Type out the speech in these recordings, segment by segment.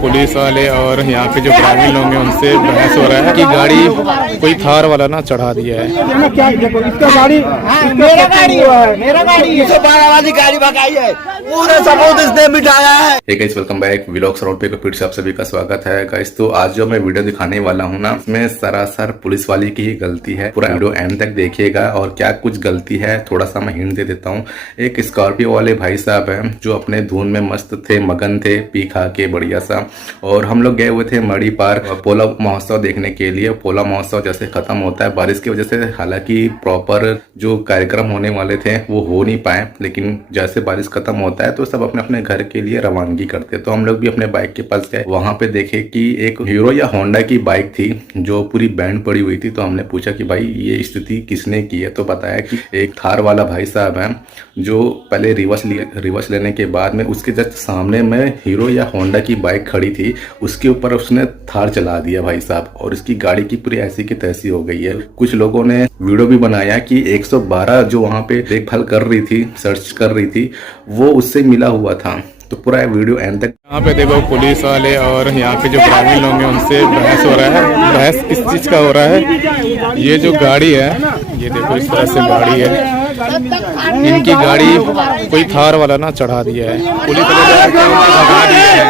Police वाले और यहाँ पे जो ग्रामीण लोग हैं उनसे बहस हो रहा है कि गाड़ी कोई थार वाला ना चढ़ा दिया है। क्या देखो इसका गाड़ी मेरा गाड़ी है, मेरा गाड़ी है, 112 वाली गाड़ी भगाई है, पूरे सबूत इसने मिटाया है। Hey guys, welcome back vlogs round पे फिर से आप सभी का स्वागत है। गाइस तो आज जो मैं वीडियो दिखाने वाला हूँ ना, इसमें सरासर पुलिस वाली की ही गलती है। पूरा वीडियो एंड तक देखिएगा और क्या कुछ गलती है थोड़ा सा मैं हिंट दे देता हूँ। एक स्कॉर्पियो वाले भाई साहब हैं जो अपने धुन में मस्त थे, मगन थे, पी खा के बढ़िया सा। और हम लोग गए हुए थे मड़ी पार पोला महोत्सव देखने के लिए। पोला महोत्सव जैसे खत्म होता है बारिश की वजह से, हालांकि प्रॉपर जो कार्यक्रम होने वाले थे वो हो नहीं पाए, लेकिन जैसे बारिश खत्म होता है तो सब अपने अपने घर के लिए रवानगी करते। तो हम लोग भी अपने बाइक के पास गए, वहां पे देखे कि एक हीरो या होंडा की बाइक थी जो पूरी बैंड पड़ी हुई थी। तो हमने पूछा कि भाई ये स्थिति किसने की है, तो बताया कि एक थार वाला भाई साहब है जो पहले रिवर्स लेने के बाद में उसके जस्ट सामने में हीरो या होंडा की बाइक खड़ी थी, उसके ऊपर उसने थार चला दिया भाई साहब, और उसकी गाड़ी की पूरी ऐसी की तैसी हो गई है। कुछ लोगों ने वीडियो भी बनाया कि 112 जो वहां पे देखभाल कर रही थी, सर्च कर रही थी, वो उससे मिला हुआ था। तो पूरा वीडियो एंड तक। यहाँ पे देखो पुलिस वाले और यहाँ पे जो ग्रामीण लोग हैं उनसे बहस हो रहा है। बहस किस चीज का हो रहा है? ये जो गाड़ी है, ये देखो इस तरह से गाड़ी है, इनकी गाड़ी कोई थार वाला ना चढ़ा दिया है। पुलिस वाले भगा दिए हैं।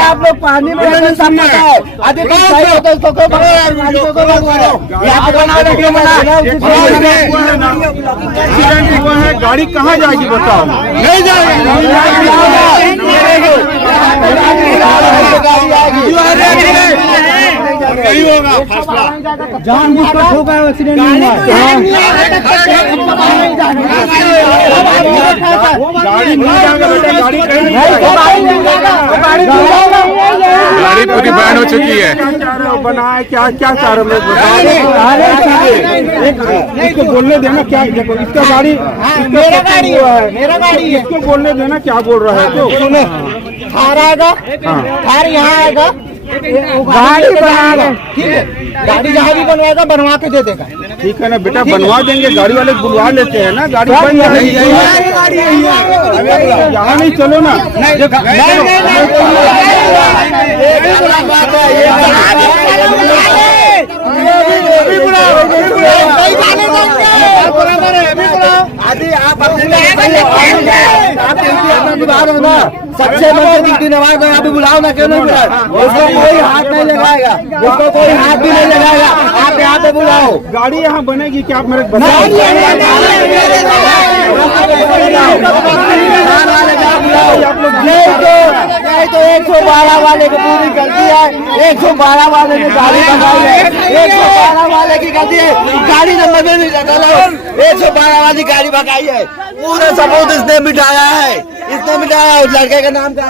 आप लोग पानी में गाड़ी कहाँ जाएगी बताओ? नहीं जाएगी, नहीं होगा फैसला। जानबूझकर ठोका है, एक्सीडेंट नहीं हुआ। गाड़ी नहीं जाएगा बेटा, गाड़ी पूरी बैंड हो चुकी है। बनाए क्या क्या चाह रहे इसको बोलने देना। क्या देखो इसका गाड़ी मेरा गाड़ी है, मेरा गाड़ी है, इसको बोलने देना क्या बोल रहा है। तो सुनो, थार आएगा, थार यहाँ आएगा, गाड़ी बनाएगा, ठीक है, गाड़ी जहाँ भी बनवाएगा बनवा के दे देगा। ठीक है ना बेटा, बनवा देंगे, गाड़ी वाले बुलवा लेते हैं ना, गाड़ी बन जाएगी। यहाँ नहीं चलो ना, सबसे बड़ी ड्यूटी नवाज यहाँ पे बुलाओ ना, क्यों नहीं बुलाओ? उसको कोई हाथ नहीं लगाएगा, उसको कोई हाथ भी नहीं लगाएगा। आप यहाँ पे बुलाओ, गाड़ी यहाँ बनेगी क्या? आप मेरे तो 112 वाले की पूरी गलती है। 112 वाले ने गाड़ी बनाई है, 112 वाले की गलती है। गाड़ी नंबर में भी 112 वाली गाड़ी भगाई है, पूरे सबूत इसने मिटाया है, इसने मिटाया। उस लड़के का नाम क्या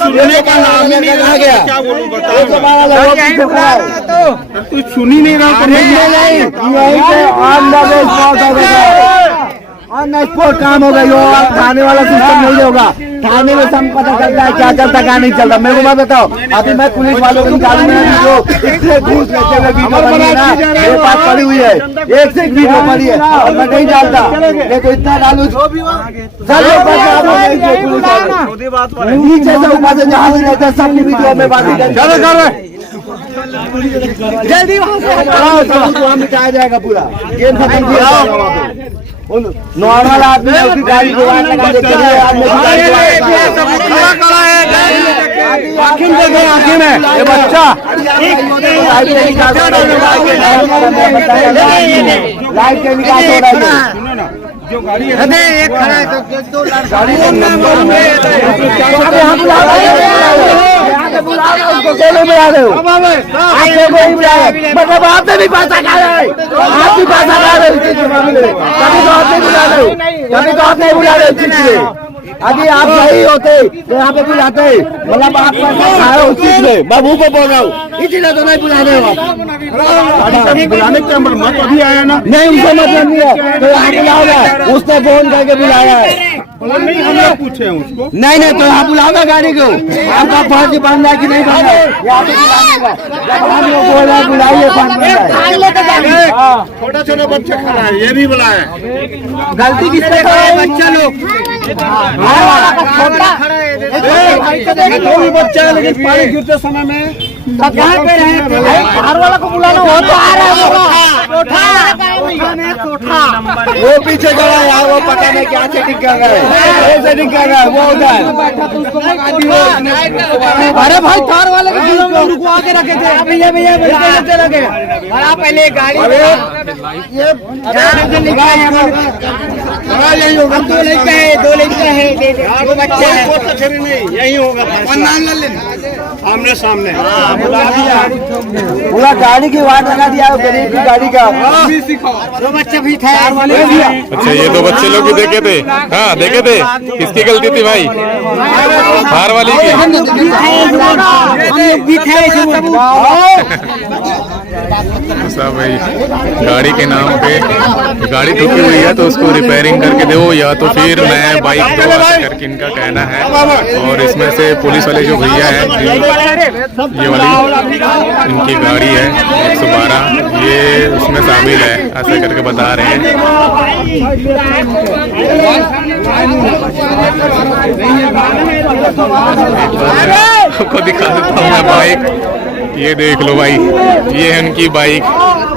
सुनने का नाम ही नहीं कहा गया। क्या बोलूं बताओ, तू सुन ही नहीं रहा। स्पोर्ट काम हो गई हो, थाने वाला सिस्टम नहीं होगा। थाने में सब पता चलता है क्या चलता क्या नहीं चलता। मेरे को बताओ, अभी मैं पुलिस वालों की गाड़ी में जो इससे घूस लेते हुए वीडियो बनी है ना, मेरे पास पड़ी हुई है, एक से एक वीडियो पड़ी है और मैं नहीं डालता। देखो इतना डालू नीचे से ऊपर से जहाँ भी रहता है सबकी वीडियो में बात जल्दी वहाँ से हटाओ, सब वहाँ मिटाया जाएगा, पूरा गेम खत्म किया जाएगा। नॉर्मल आदमी उसकी गाड़ी आखिर में ये बच्चा लाइट के निकाल हो रहा है। जो गाड़ी है एक खड़ा है तो गाड़ी उसको केले में आ रहे हो, मतलब आपने भी पैसा खा रहे हैं, आप भी पैसा खा रहे हो, कभी तो आप नहीं बुला रहे हो, कभी तो आप नहीं बुला रहे हो चीज में। अभी आप सही होते तो यहाँ पे बुलाते, मतलब आप पैसा खाए उस चीज में। मैं मुँह को बोल रहा हूँ, इसीलिए तो नहीं बुला रहे हो आप। बुलाने का मतलब अभी आया ना, नहीं उसे मतलब नहीं है तो यहाँ बुलाओ, उसने फोन करके बुलाया है। नहीं हम लोग पूछे हैं उसको। नहीं नहीं, तो आप बुलाओगे गाड़ी को, आपका फर्ज बनना है कि नहीं बनना है, यहाँ पे बुलाने का। जब हम लोग बोल रहे हैं बुलाइए, छोटा छोटा बच्चा खड़ा है, ये भी बुलाए। गलती किससे करे बच्चा लोग? दो ही बच्चा है, लेकिन पानी गिरते समय में कहाँ पे रहे? बाहर वाला को बुलाना, वो तो आ रहा है, वो पीछे खड़ा है, वो पता नहीं क्या सेटिंग कर रहा है, वो सेटिंग कर रहा है, वो उधर। अरे भाई थार वाले को रुकवा के रखे थे, भैया भैया चले गए। पहले गाड़ी ये यही होगा, दो लड़का है, दो बच्चे हैं, यही होगा। आमने सामने पूरा गाड़ी की वाट लगा दिया, गरीब की गाड़ी का। दो बच्चे भी थे। अच्छा, ये दो बच्चे लोग भी देखे थे? हाँ देखे थे। किसकी गलती थी भाई? थार वाली की। सब भाई गाड़ी के नाम पे गाड़ी ठुकी हुई है तो उसको रिपेयरिंग करके दो, या तो फिर नया बाइक दो, ऐसा करके इनका कहना है। और इसमें से पुलिस वाले जो भैया हैं, ये वाली इनकी गाड़ी है 112, ये उसमें शामिल है, ऐसा करके बता रहे हैं। आपको दिखा देता हूँ मैं बाइक, ये देख लो भाई, ये है उनकी बाइक।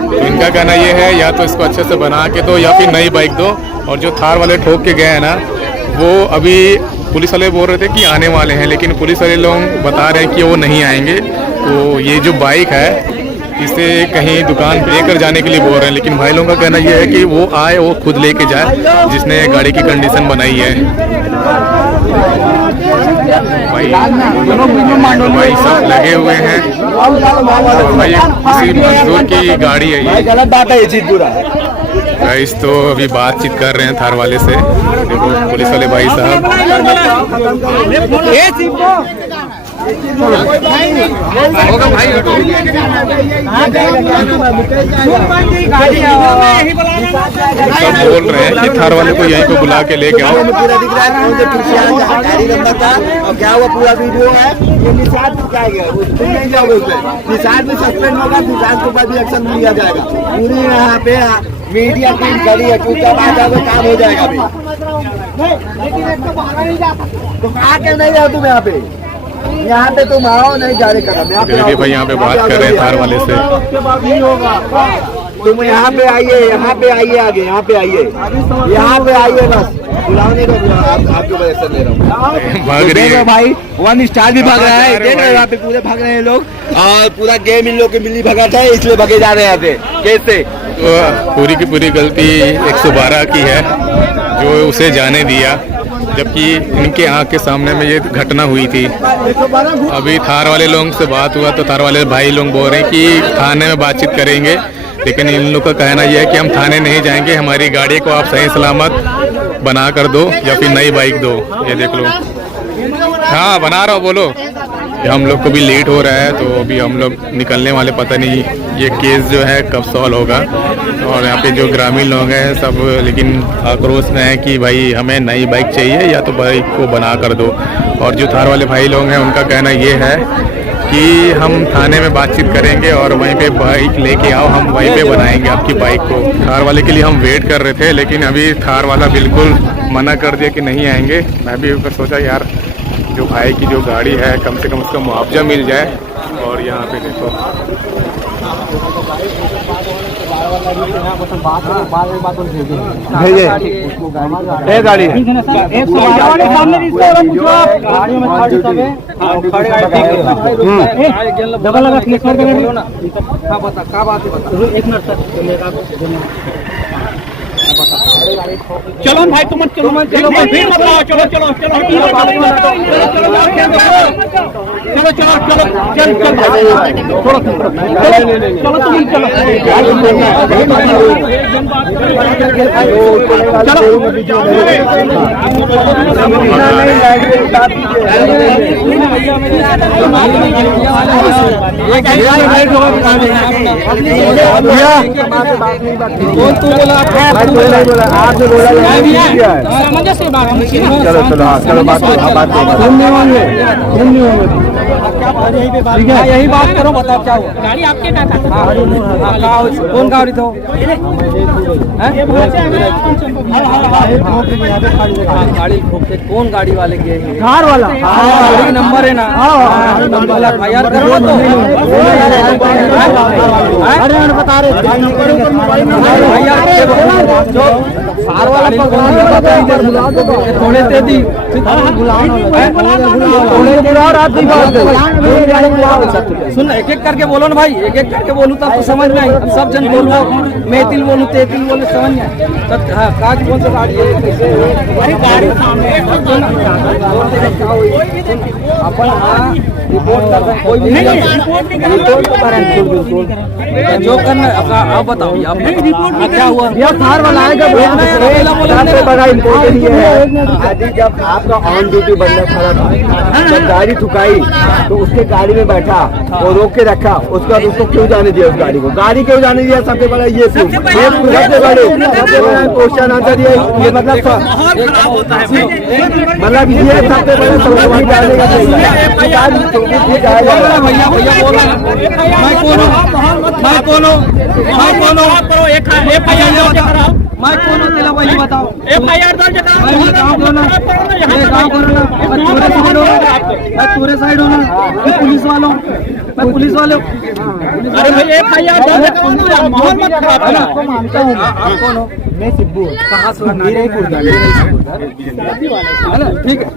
तो इनका कहना ये है या तो इसको अच्छे से बना के दो या फिर नई बाइक दो। और जो थार वाले ठोक के गए हैं ना, वो अभी पुलिस वाले बोल रहे थे कि आने वाले हैं, लेकिन पुलिस वाले लोग बता रहे हैं कि वो नहीं आएंगे। तो ये जो बाइक है इसे कहीं दुकान पे लेकर जाने के लिए बोल रहे हैं, लेकिन भाई लोगों का कहना ये है कि वो आए, वो खुद लेके जाए, जिसने गाड़ी की कंडीशन बनाई है। भाई सब लगे हुए हैं, भाई किसी मजदूर की गाड़ी है ये। गलत बात है ये चीज पूरा। गाइस तो अभी बातचीत कर रहे हैं थार वाले से, देखो पुलिस वाले भाई साहब। सब बोल रहे हैं कि थार वाले को यहीं पे बुला के लेके आओ। पूरा दिख रहा है गाड़ी नंबर था, और क्या हुआ पूरा वीडियो है, ये निशाद क्या गया, तुम नहीं जाओगे उसमें, निशाद भी सस्पेंड होगा, निशाद के बाद भी एक्शन लिया जाएगा। पूरी यहाँ पे मीडिया टीम खड़ी है, क्योंकि जब आ जाओगे काम हो जाएगा। अभी तुम आके नहीं जाओ, तुम यहाँ पे तुम आओ, नहीं जाने का देखिए भाई यहाँ पे बात कर रहे हैं थार वाले से। तुम यहाँ पे आइए, यहाँ पे आइए, आगे यहाँ पे आइए, यहाँ पे आइए, बस बुलाने को आपके वजह से ले रहा हूँ। भाग रही है भाई, 1 स्टार भी भाग रहा है, देख रहे हो यहाँ पे पूरे भाग रहे हैं लोग, और पूरा गेम इन लोग के मिली भगत है, इसलिए भागे जा रहे हैं यहाँ पे। कैसे तो पूरी की पूरी गलती 112 की है, जो उसे जाने दिया, जबकि इनके आँख के सामने में ये घटना हुई थी। अभी थार वाले लोगों से बात हुआ तो थार वाले भाई लोग बोल रहे हैं कि थाने में बातचीत करेंगे, लेकिन इन लोग का कहना यह है कि हम थाने नहीं जाएंगे, हमारी गाड़ी को आप सही सलामत बना कर दो या फिर नई बाइक दो। ये देख लो, हाँ बना रहा हूँ, बोलो। हम लोग को भी लेट हो रहा है, तो अभी हम लोग निकलने वाले, पता नहीं ये केस जो है कब सॉल्व होगा। और यहाँ पे जो ग्रामीण लोग हैं सब लेकिन आक्रोश में है कि भाई हमें नई बाइक चाहिए या तो बाइक को बना कर दो। और जो थार वाले भाई लोग हैं उनका कहना ये है कि हम थाने में बातचीत करेंगे और वहीं पे बाइक लेके आओ, हम वहीं पे बनाएंगे आपकी बाइक को। थार वाले के लिए हम वेट कर रहे थे, लेकिन अभी थार वाला बिल्कुल मना कर दिया कि नहीं आएंगे। मैं भी ऊपर सोचा यार जो भाई की जो गाड़ी है कम से कम उसका मुआवजा मिल जाए। और यहाँ पे देखो भेजे एक गाड़ी डबल लगा क्लिक कर दो ना। हाँ बता क्या बात है, बता एक मिनट सर। चलो भाई तुम चलो चलो फिर मत आओ, चलो चलो चलो चलो चलो चलो आपने बोला किया है। चलो चलो हाँ चलो बात घूम नहीं होंगे ठीक है यही बात करो, बताओ क्या हुआ। गाड़ी आपके का था? कौन गाड़ी था? गाड़ी ठोकते कौन गाड़ी वाले के? कार वाला गाड़ी नंबर है ना, वाला FIR करो तो बता रहे जो कार वाला थोड़े दे दी सुन, एक एक करके बोलो ना भाई, एक एक करके बोलूँ तब तो समझ में आई। अब सब जन बोलो, मेतिल बोलूँ तेतिल बोलूँ, समझ में आई। हाँ काज कौन सा गाड़ी है? गाड़ी सामने अपन हाँ रिपोर्ट कर रहे हैं, कोई भी रिपोर्ट कर रहे हैं जो करना है। आप बताओ आप क्या हुआ? थार वाला आएगा बड़ा इम्पोर्टेंट ये है। आदि जब आपका ऑन ड्यूटी बंदा खड़ा था, जब गाड़ी ठुकाई तो उसके गाड़ी में बैठा और रोक के रखा, उसके बाद उसको क्यों जाने दिया? उस गाड़ी को गाड़ी क्यों जाने दिया? सबसे बड़ा ये सबसे बड़ा क्वेश्चन आंसर ये मतलब ये सबसे बड़ा सवाल जाने का मैं कौन अकेला भाई बताओ? FIR दर्ज कराओ। पूरे साइड होना पुलिस वालों, मैं पुलिस वालों। अरे भाई FIR दर्ज कराओ, माहौल मत खराब करना। आप कौन हो? मैं सिब्बू। कहाँ से? है ना, ठीक है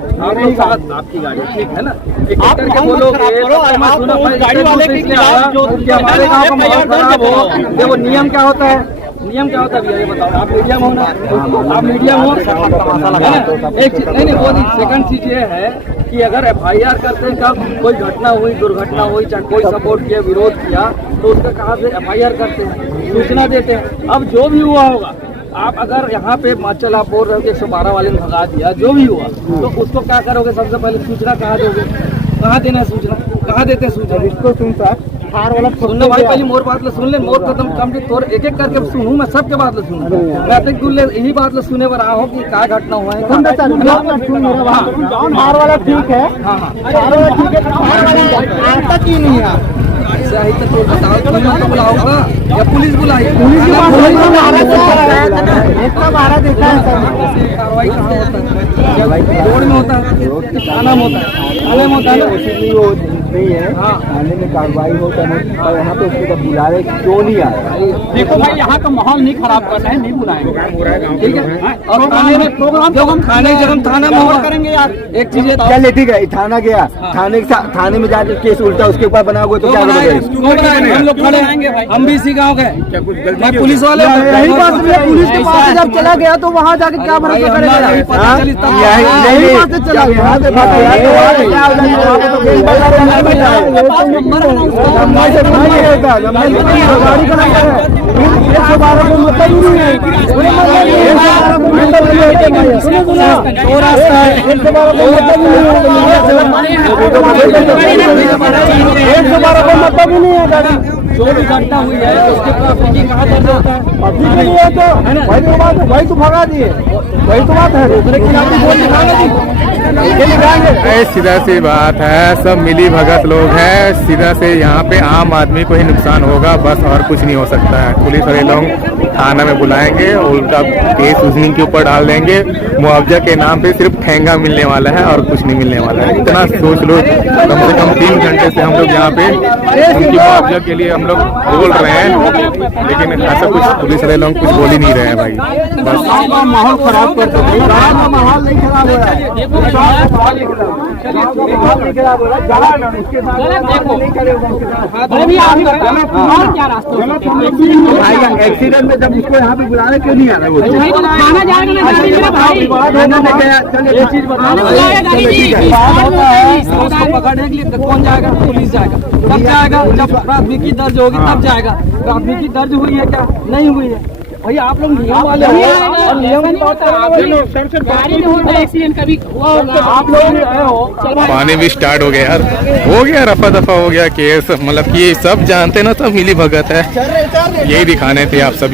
आपकी गाड़ी ठीक है ना, एक करके बोलो गाड़ी वाले के खिलाफ जो हमारे गाँव का माहौल खराब हो। देखो नियम क्या होता है, नियम क्या होता है भैया ये बताओ। आप मीडियम हो ना, आप मीडियम हो, एक चीज नहीं वो सेकंड चीज ये है कि अगर FIR करते हैं, कब कोई घटना हुई, दुर्घटना हुई, चाहे कोई सपोर्ट किया, विरोध किया, तो उसका कहाँ से FIR करते हैं, सूचना देते हैं। अब जो भी हुआ होगा, आप अगर यहाँ पे चल आप बोल रहे हो कि 112 वाले ने भगा दिया, जो भी हुआ तो उसको क्या करोगे? सबसे पहले सूचना कहाँ दोगे? कहाँ देना है सूचना? कहाँ देते हैं सूचना? इसको सुन सर सुनने भाई, पहले मोर बात सुन ले, मोर कदम कम तोर एक एक करके सुनूं, मैं सबके बात सुनूं। मैं तक दूल्हे यही बात सुने पर रहा हूँ कि क्या घटना हुआ है। वाला ठीक है, हाँ हाँ क्यों नहीं है? सही तो बताओ, तो बुलाऊंगा या पुलिस बुलाई? कार्रवाई कहाँ होता है? रोड में होता है, थाना में होता है, थाने में होता है नहीं है। हाँ थाने में कार्रवाई होता है और यहाँ पे उसको बुलावे क्यों नहीं आ रहा? देखो भाई यहाँ का माहौल नहीं खराब करना है, नहीं बुलाएंगे ठीक है। और थाने में प्रोग्राम जब हम थाना में हुआ करेंगे यार, एक चीज चल ठीक है, थाना गया, थाने में जाकर केस उल्टा उसके ऊपर बनाओगे तो क्या करोगे? हम लोग खड़े आएंगे, हम भी इसी गाँव के, मैं पुलिस वाले। यही बात पुलिस के पास जब चला गया तो वहाँ जाके क्या भरोसा करेगा? चला गया गाड़ी का नंबर है 112 को मतलब ही नहीं है। वो रास्ता है 112 को मतलब ही नहीं है। 112 को मतलब ही नहीं है गाड़ी। जो भी घटना हुई है उसके प्राथमिकी कहाँ दर्ज होता है? अभी के लिए तो वही तो भगा दिए, वही तो बात है। दूसरे की नाम सीधा सी बात है, सब मिली भगत लोग हैं। सीधा से यहाँ पे आम आदमी को ही नुकसान होगा, बस और कुछ नहीं हो सकता है। पुलिस वाले लोग थाना में बुलाएंगे और उनका केस उसी के ऊपर डाल देंगे। मुआवजा के नाम पे सिर्फ ठेंगा मिलने वाला है और कुछ नहीं मिलने वाला है। इतना सोच लो, कम से कम 3 घंटे से हम लोग यहाँ पे उनकी मुआवजा के लिए हम लोग बोल रहे हैं, लेकिन ऐसा कुछ पुलिस वाले लोग कुछ बोल ही नहीं रहे हैं भाई। बस माहौल खराब कर दो। माहौल नहीं खराब हो रहा है, एक्सीडेंट में जब उसको यहाँ पे बुलाने क्यों नहीं आ रहा? पकड़ने के लिए कौन जाएगा? पुलिस जाएगा। कब जाएगा? जब प्राथमिकी दर्ज होगी तब जाएगा। प्राथमिकी दर्ज हुई है क्या? नहीं हुई है। भैया आप लोग नियम वाले हो, नियम गाड़ी में होता है एक्सीडेंट कभी हुआ होगा, आप लोग पानी भी स्टार्ट हो गया यार, हो गया रफा दफा हो गया केस। मतलब कि सब जानते ना, सब मिली भगत है, यही दिखाने थे आप सभी।